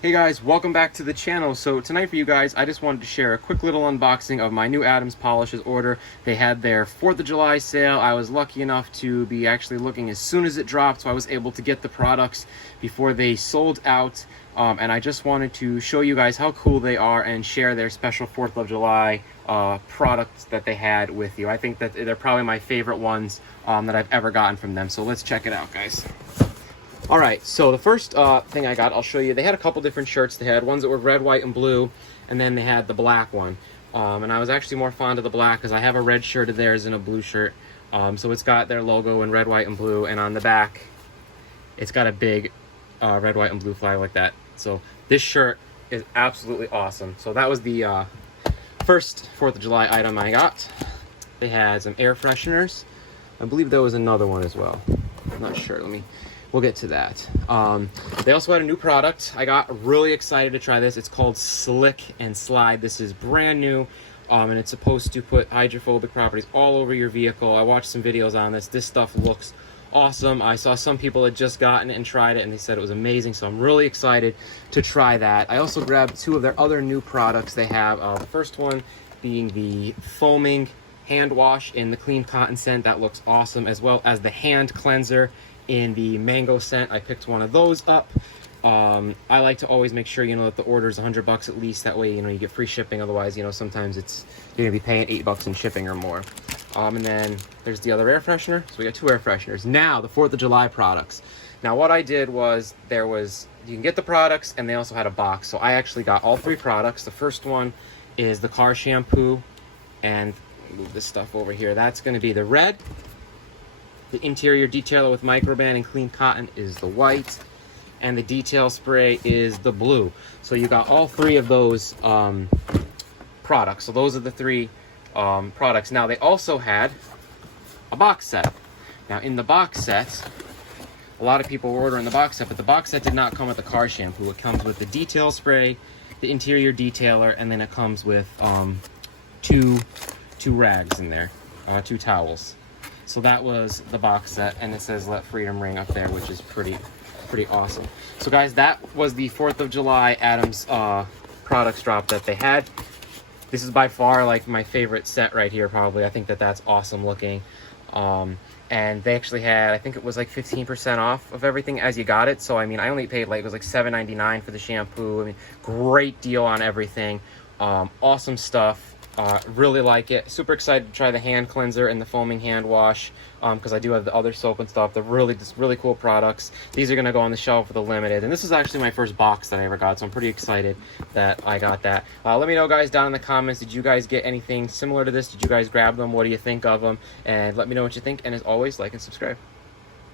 Hey guys, welcome back to the channel. So tonight for you guys, I just wanted to share a quick little unboxing of my new Adams Polishes order. They had their 4th of July sale. I was lucky enough to be actually looking as soon as it dropped, so I was able to get the products before they sold out. And I just wanted to show you guys how cool they are and share their special 4th of July products that they had with you. I think that they're probably my favorite ones that I've ever gotten from them. So let's check it out, guys. All right, so the first thing I got, I'll show you. They had a couple different shirts. They had ones that were red, white, and blue, and then they had the black one. And I was actually more fond of the black because I have a red shirt of theirs and a blue shirt. So it's got their logo in red, white, and blue, and on the back, it's got a big red, white, and blue flag like that. So this shirt is absolutely awesome. So that was the first 4th of July item I got. They had some air fresheners. I believe there was another one as well. I'm not sure. We'll get to that. They also had a new product. I got really excited to try this. It's called Slick and Slide. This is brand new, and it's supposed to put hydrophobic properties all over your vehicle. I watched some videos on this. This stuff looks awesome. I saw some people had just gotten it and tried it, and they said it was amazing, so I'm really excited to try that. I also grabbed 2 of their other new products they have. The first one being the foaming hand wash in the clean cotton scent. That looks awesome, as well as the hand cleanser in the mango scent. I picked one of those up. I like to always make sure, that the order is $100 at least. That way, you get free shipping. Otherwise, sometimes you're gonna be paying $8 in shipping or more. And then there's the other air freshener. So we got 2 air fresheners. Now, the 4th of July products. Now, what I did was, you can get the products, and they also had a box. So I actually got all 3 products. The first one is the car shampoo, and move this stuff over here. That's gonna be the red. The interior detailer with microban and clean cotton is the white, and the detail spray is the blue. So you got all 3 of those products. So those are the 3 products. Now they also had a box set. Now in the box set, a lot of people were ordering the box set, but the box set did not come with the car shampoo. It comes with the detail spray, the interior detailer, and then it comes with two rags in there, 2 towels. So that was the box set, and it says "Let Freedom Ring" up there, which is pretty awesome. So guys, that was the 4th of July Adams products drop that they had. This is by far like my favorite set right here, probably. I think that's awesome looking. And they actually had, I think it was like 15% off of everything as you got it. So I mean, I only paid it was like $7.99 for the shampoo. I mean, great deal on everything. Awesome stuff. Really like it. Super excited to try the hand cleanser and the foaming hand wash, because I do have the other soap and stuff. They're really cool products. These are going to go on the shelf for the limited, and this is actually my first box that I ever got, so I'm pretty excited that I got that. Let me know, guys, down in the comments, did you guys get anything similar to this? Did you guys grab them? What do you think of them? And let me know what you think, and as always, like and subscribe.